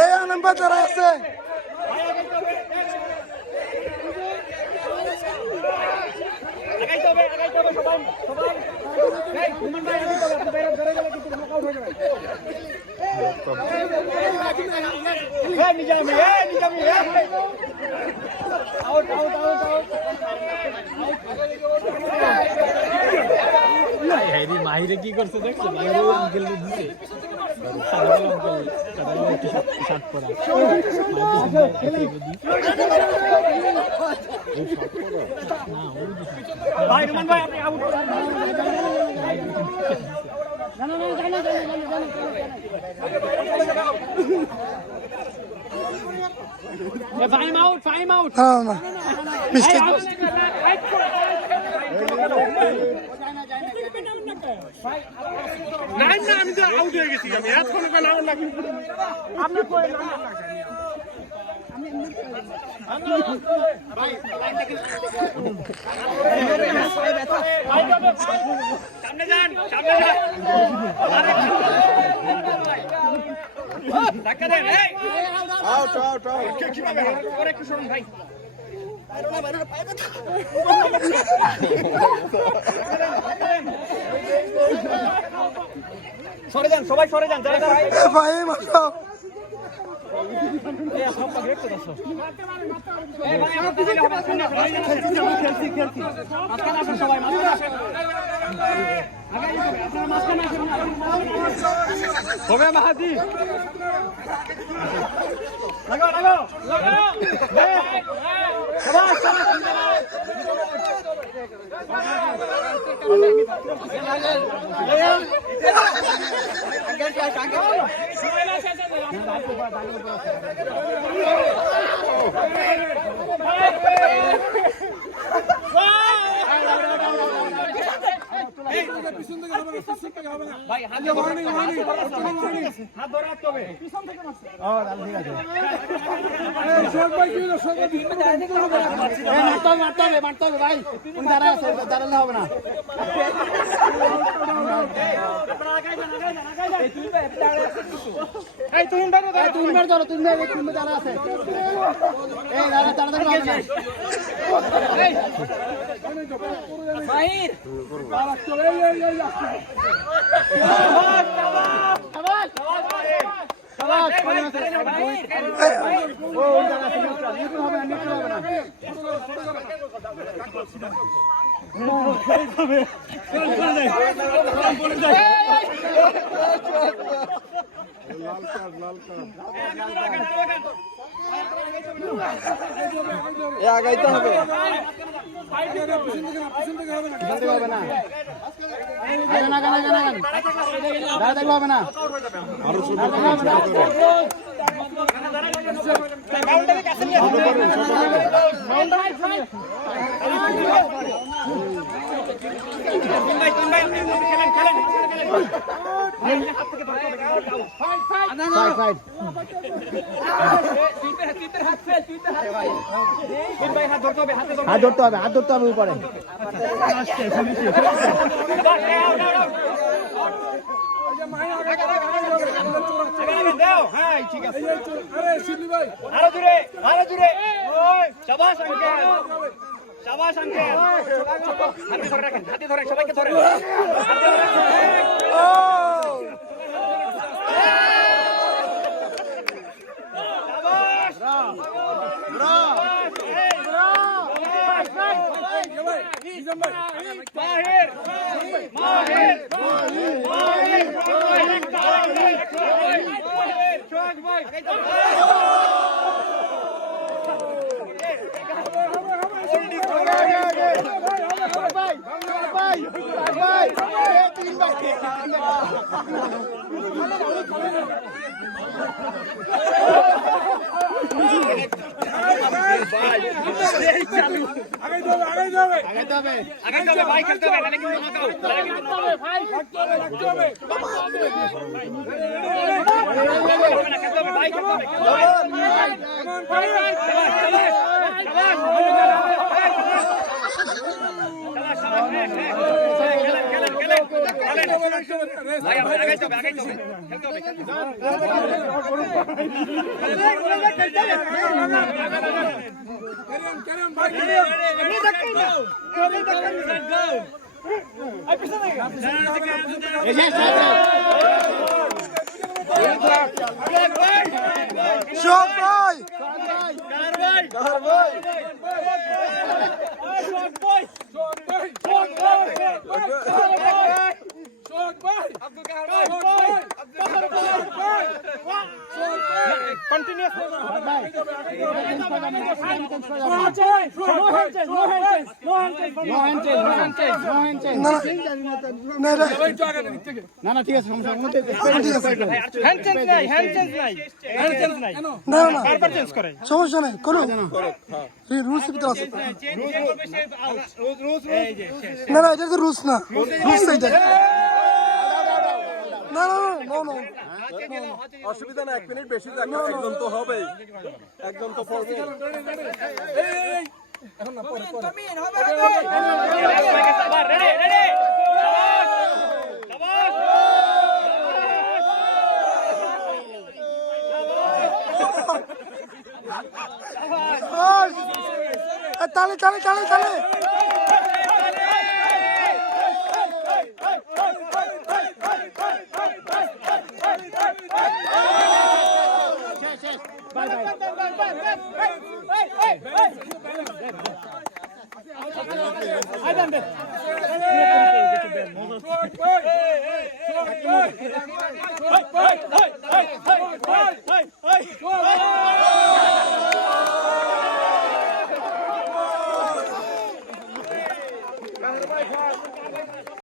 এই নাম্বার যারা আছে মাহিরে কি করছে দেখছো? মাহিরে অঙ্কেল দিছে সাদা অঙ্কেল শার্ট পরা ভাই রুমান ভাই আপনি আউট ফাইম আউট হ্যাঁ না মিস্টেক নাইন না আমি তো আউট হয়ে গেছি আমি এতক্ষণ কেন আউট লাগি আপনি কই সামনে যান ধাক্কা দেন এই আউট কিভাবে করে একটু শুনুন ভাই সরে যান সবাই সরে যান যারা ভাই মারো মাহাদি লাগাও লাগাও লাগাও ভাই হাত ধরে রাখতে হবে পিছন থেকে মারছে ও তাহলে ঠিক আছে এই সব ভাই কি হলো সব মারতে হবে ভাই তুমি দাঁড়া আছে দাঁড়ালে হবে না এই তুমি ধরো তুমি দাঁড়া আছে এই দাঁড়া তাড়াতাড়ি হবে না এই মাহির বাবা চলে এই আগাইতে হবে হবে না হবে না হাত ধরতে হবে উপরে ঠিক আছে আরো দূরে শাবাশ আঙ্কেল হাতে ধরে রাখেন সবাইকে ধরে ভাই শোক ভাই না না ঠিক আছে সমস্যা না না সমস্যা নেই করো রুলস ভিতরে আছে না না এটা তো রুলস না রুলস এইটা না না না না অসুবিধা না 1 মিনিট বেশি থাকে একজন তো হবেই একজন তো পড়বে এখন না পরে পরে তালে তালে তালে তালে